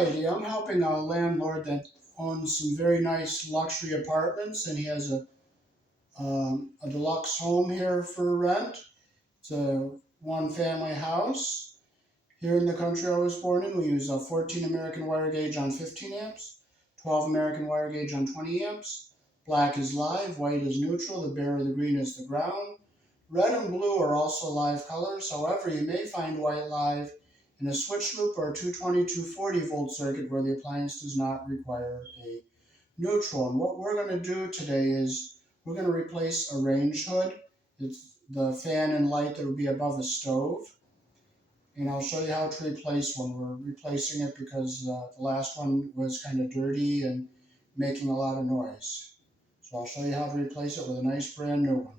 Alrighty, I'm helping a landlord that owns some very nice luxury apartments, and he has a deluxe home here for rent. It's a one-family house. Here in the country I was born in, we use a 14 American wire gauge on 15 amps, 12 American wire gauge on 20 amps. Black is live, white is neutral, the bare or the green is the ground. Red and blue are also live colors. However, you may find white live in a switch loop or a 220, 240 volt circuit where the appliance does not require a neutral. And what we're going to do today is we're going to replace a range hood. It's the fan and light that would be above a stove. And I'll show you how to replace one. We're replacing it because the last one was kind of dirty and making a lot of noise. So I'll show you how to replace it with a nice brand new one.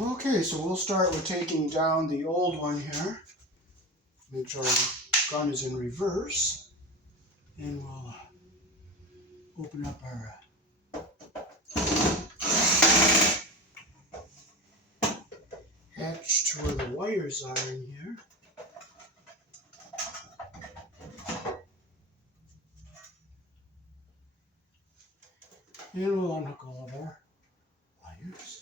Okay, so we'll start with taking down the old one here. Make sure our gun is in reverse. And we'll open up our hatch to where the wires are in here. And we'll unhook all of our wires.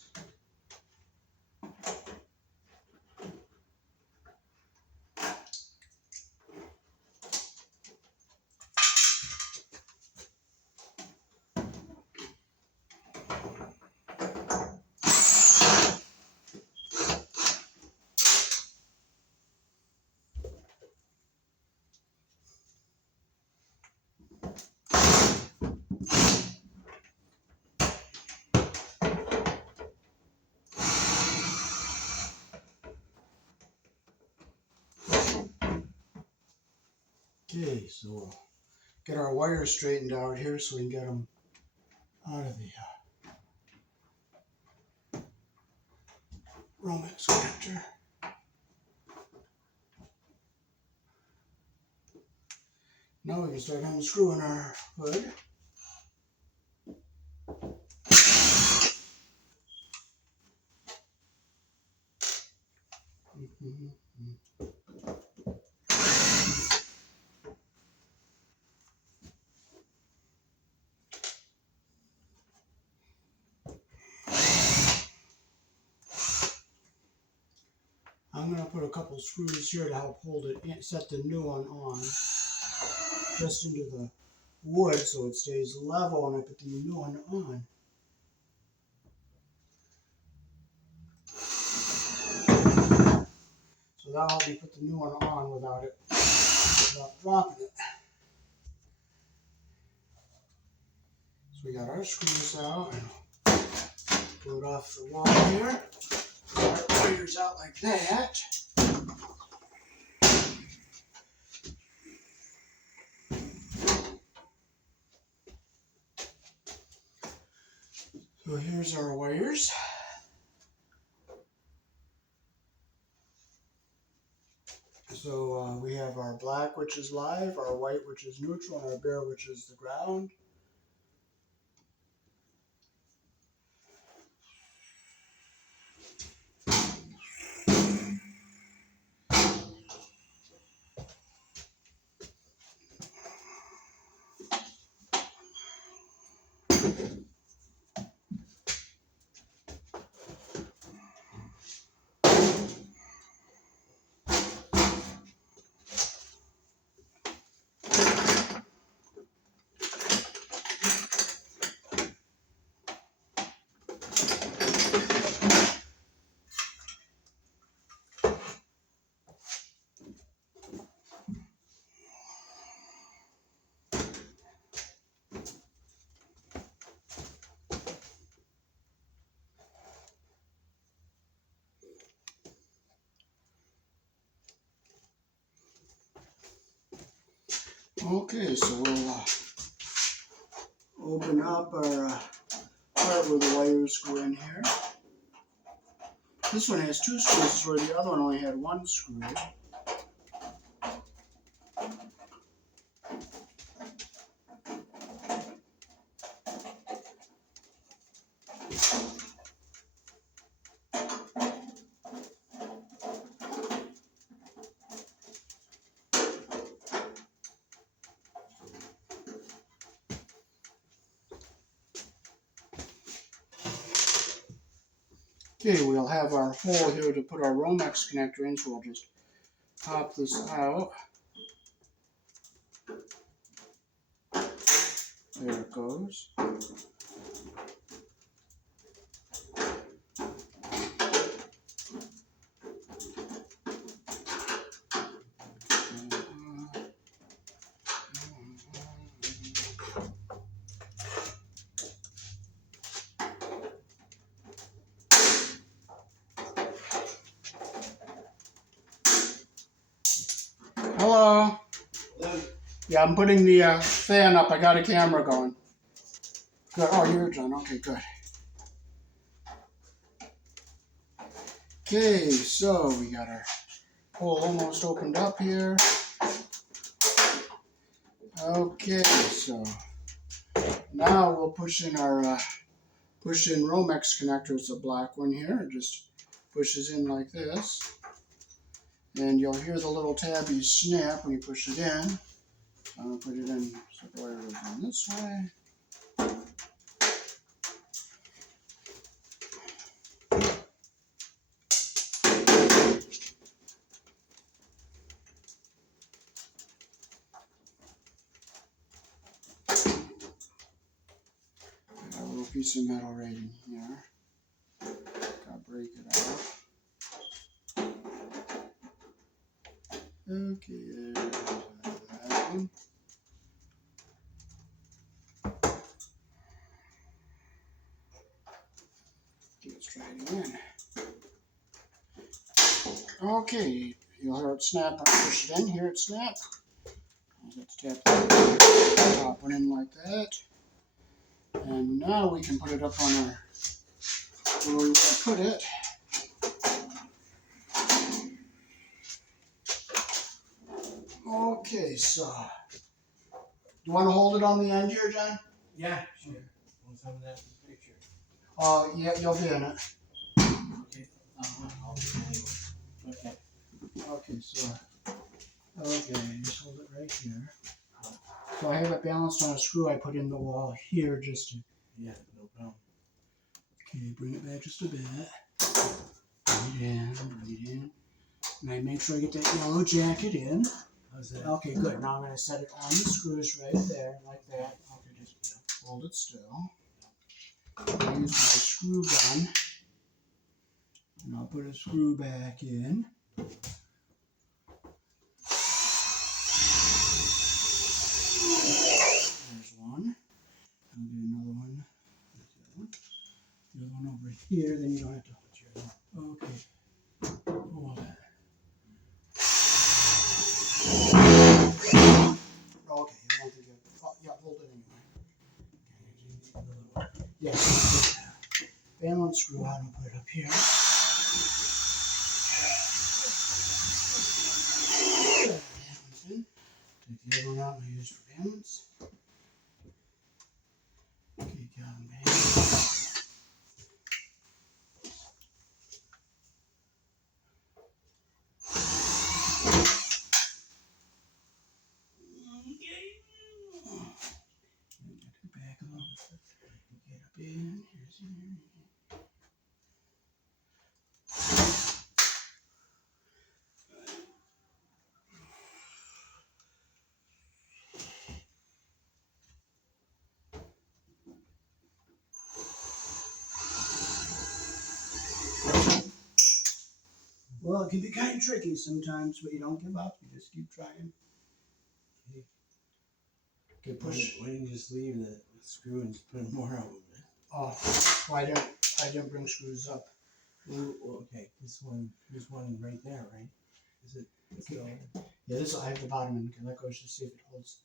Okay, so we'll get our wires straightened out here so we can get them out of the Romex connector. Now we can start unscrewing our hood. I'm going to put a couple screws here to help hold it in, set the new one on, just into the wood so it stays level when I put the new one on. So that'll help me put the new one on without dropping it. So we got our screws out and pull it off the wall here. Put our wires out like that. So here's our wires. So we have our black, which is live, our white, which is neutral, and our bare, which is the ground. Okay, so we'll open up our part where the wires go in here. This one has two screws where the other one only had one screw. Okay, we'll have our hole here to put our Romex connector in, so we'll just pop this out. There it goes. Hello. Yeah, I'm putting the fan up. I got a camera going. Good. Oh, you're done. Okay, good. Okay, so we got our hole almost opened up here. Okay, so now we'll push in our Romex connector. It's a black one here. It just pushes in like this. And you'll hear the little tabby snap when you push it in. I'm going to put it in so the wire goes in this way. Got a little piece of metal right in here. Gotta break it out. Okay, there's that one. Let's try it again. Okay, you'll hear it snap. Push it in, hear it snap. I'll just tap the top one in like that. And now we can put it up on our, where we want to put it. Okay, so, you want to hold it on the end here, John? Yeah, sure. Want some of that picture? Yeah, you'll be in it. Okay. I'll do it anyway. Okay. Okay, so, just hold it right here. So I have it balanced on a screw I put in the wall here just to. Yeah, no problem. Okay, bring it back just a bit. Bring it in. And I make sure I get that yellow jacket in. How's that? Okay, good. Now I'm going to set it on the screws right there, like that. Okay, just hold it still. I use my screw gun. And I'll put a screw back in. There's one. I'll do another one. The other one over here, then you don't have to put your. Okay. Hold it. Okay, you don't think it. Oh, yeah, hold it anyway. Yes. Balance screw out and put it up here. Take the other one out and use for balance. Okay, got them balanced. Back a little bit. Get up in. Here's here. Well, it can be kind of tricky sometimes, but you don't give up. You just keep trying. Okay, push. Why didn't you just leave the screw and just put more out of it? Oh, well, I didn't bring screws up. Well, okay, there's one right there, right? Is it still? Yeah, this I have the bottom end. Okay, let go just see if it holds.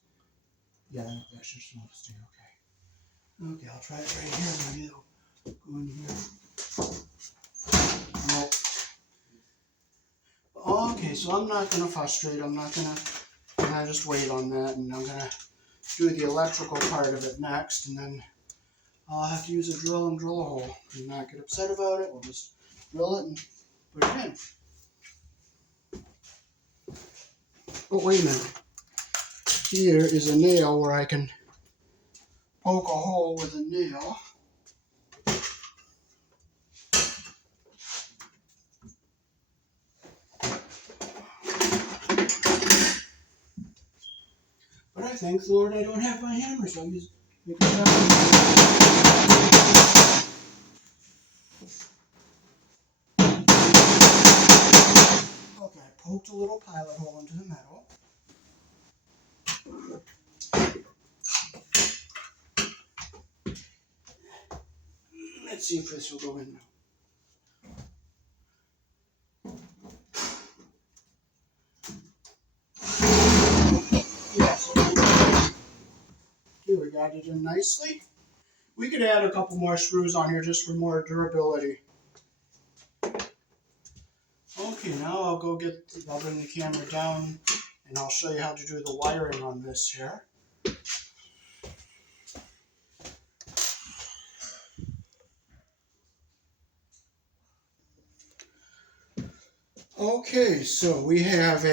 Yeah, that should still stay okay. Okay, I'll try it right here. Maybe it'll go in here. Nope. Okay, so I'm not gonna frustrate. I'm gonna just wait on that, and I'm gonna do the electrical part of it next, and then I'll have to use a drill and drill a hole. Do not get upset about it. We'll just drill it and put it in. Oh, wait a minute. Here is a nail where I can poke a hole with a nail. But I thank the Lord I don't have my hammer, so I'm just making sure. Okay, I poked a little pilot hole into the metal. Let's see if this will go in now. Yes. Okay, we got it in nicely. We could add a couple more screws on here just for more durability. Okay, now I'll bring the camera down and I'll show you how to do the wiring on this here. Okay, so we have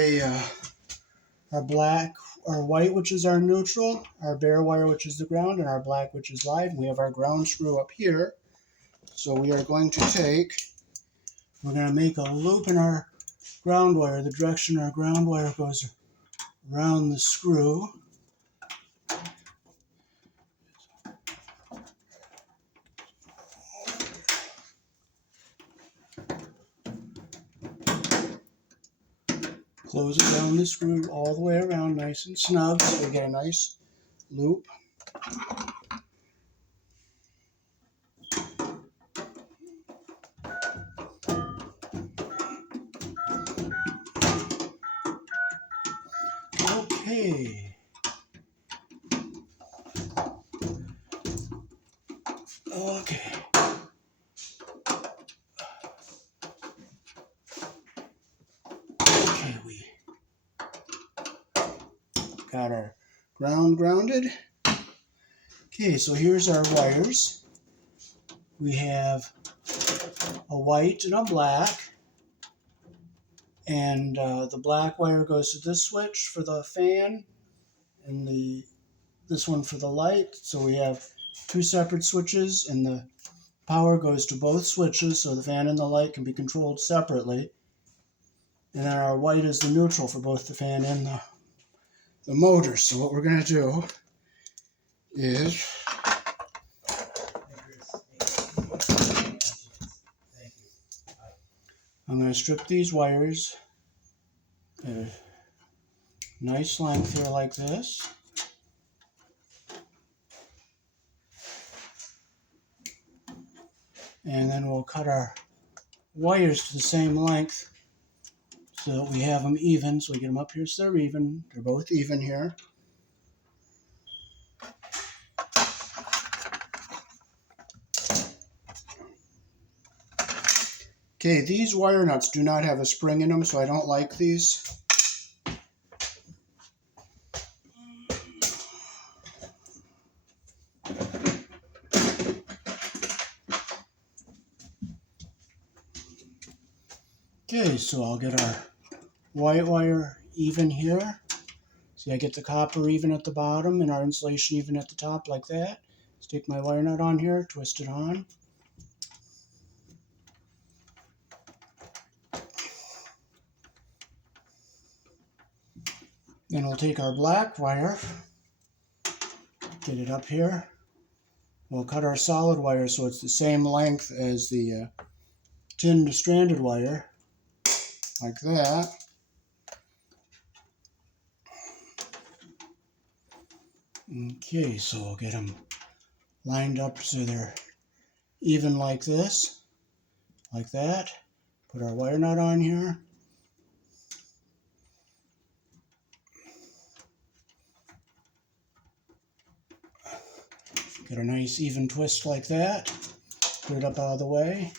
our black, our white, which is our neutral, our bare wire, which is the ground, and our black, which is live. And we have our ground screw up here. So we are going to we're going to make a loop in our ground wire. The direction our ground wire goes around the screw. Close it down the screw all the way around, nice and snug, so we get a nice loop. Okay. Okay. Okay, we got our ground grounded. Okay, so here's our wires. We have a white and a black. And the black wire goes to this switch for the fan, and this one for the light. So we have two separate switches, and the power goes to both switches, so the fan and the light can be controlled separately. And then our white is the neutral for both the fan and the motor. So what we're going to do is I'm going to strip these wires at a nice length here like this. And then we'll cut our wires to the same length so that we have them even. So we get them up here so they're even. They're both even here. Okay, these wire nuts do not have a spring in them, so I don't like these. Okay, so I'll get our white wire even here. See, I get the copper even at the bottom and our insulation even at the top like that. Stick my wire nut on here, twist it on. Then we'll take our black wire, get it up here. We'll cut our solid wire so it's the same length as the tinned stranded wire, like that. Okay, so we'll get them lined up so they're even like this, like that. Put our wire nut on here. Get a nice even twist like that. Put it up out of the way.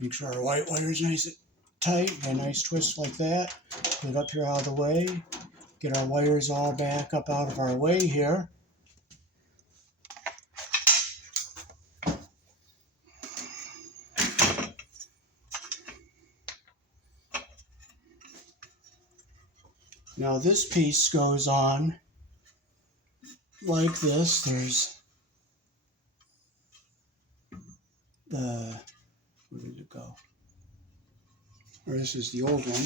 Make sure our white wire is nice and tight. Get a nice twist like that. Put it up here out of the way. Get our wires all back up out of our way here. Now this piece goes on like this. There's the, where did it go? Or this is the old one.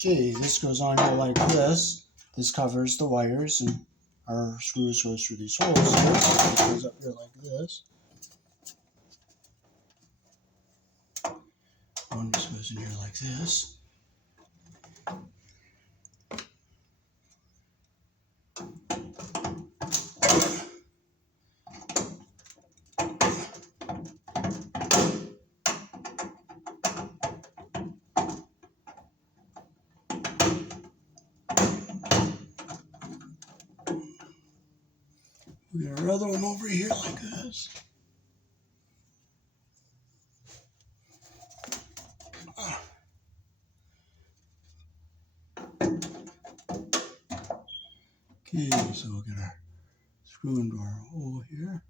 Okay, this goes on here like this. This covers the wires, and our screws goes through these holes here. It goes up here like this. One just goes in here like this. We got our other one over here like this. Okay, so we'll get our screw into our hole here.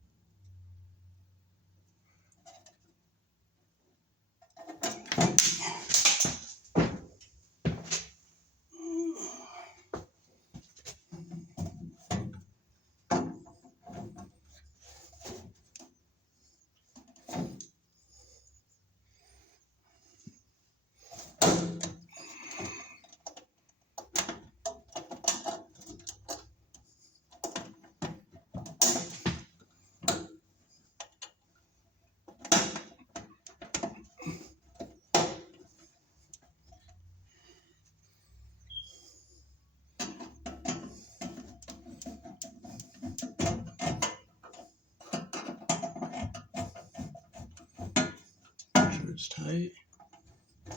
Make sure it's tight.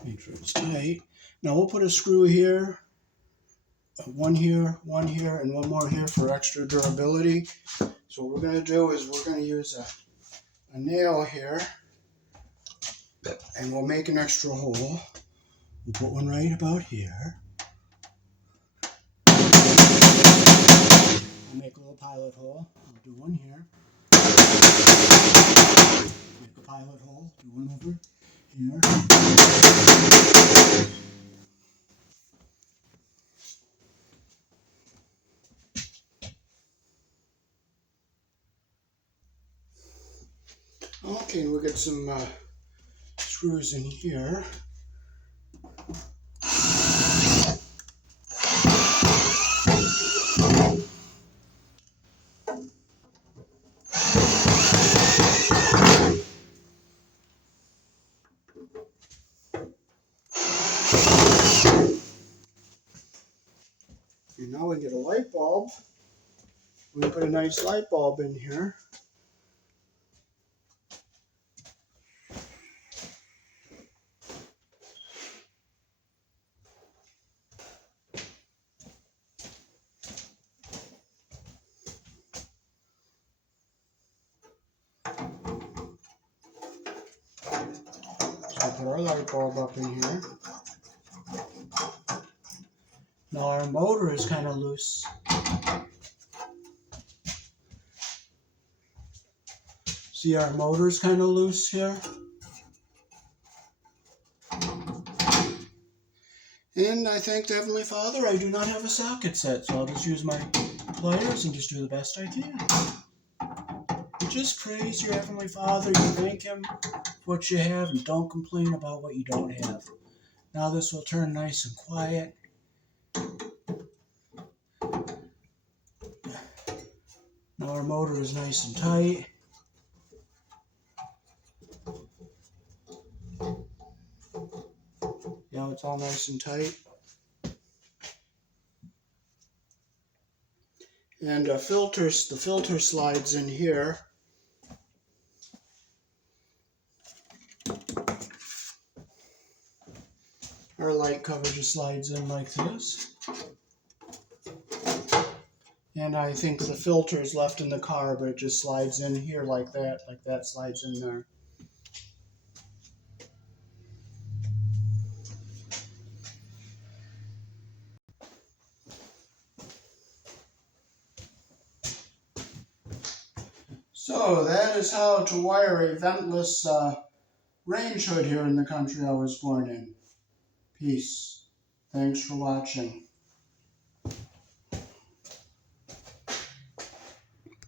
Make sure it's tight. Now we'll put a screw here, one here, and one more here for extra durability. So what we're going to do is we're going to use a nail here, and we'll make an extra hole. We'll put one right about here. We'll make a little pilot hole. We'll do one here. Make a pilot hole. Do one over here. Okay, we'll get some screws in here. And now we get a light bulb. We put a nice light bulb in here. So we'll put our light bulb up in here. Now our motor is kind of loose. See, our motor is kind of loose here. And I thank the Heavenly Father I do not have a socket set, so I'll just use my pliers and just do the best I can. You just praise your Heavenly Father, you thank Him for what you have, and don't complain about what you don't have. Now this will turn nice and quiet. Now our motor is nice and tight. Yeah, it's all nice and tight. And the filter slides in here. Our light cover just slides in like this. And I think the filter is left in the car, but it just slides in here like that slides in there. So that is how to wire a ventless range hood here in the country I was born in. Peace. Thanks for watching.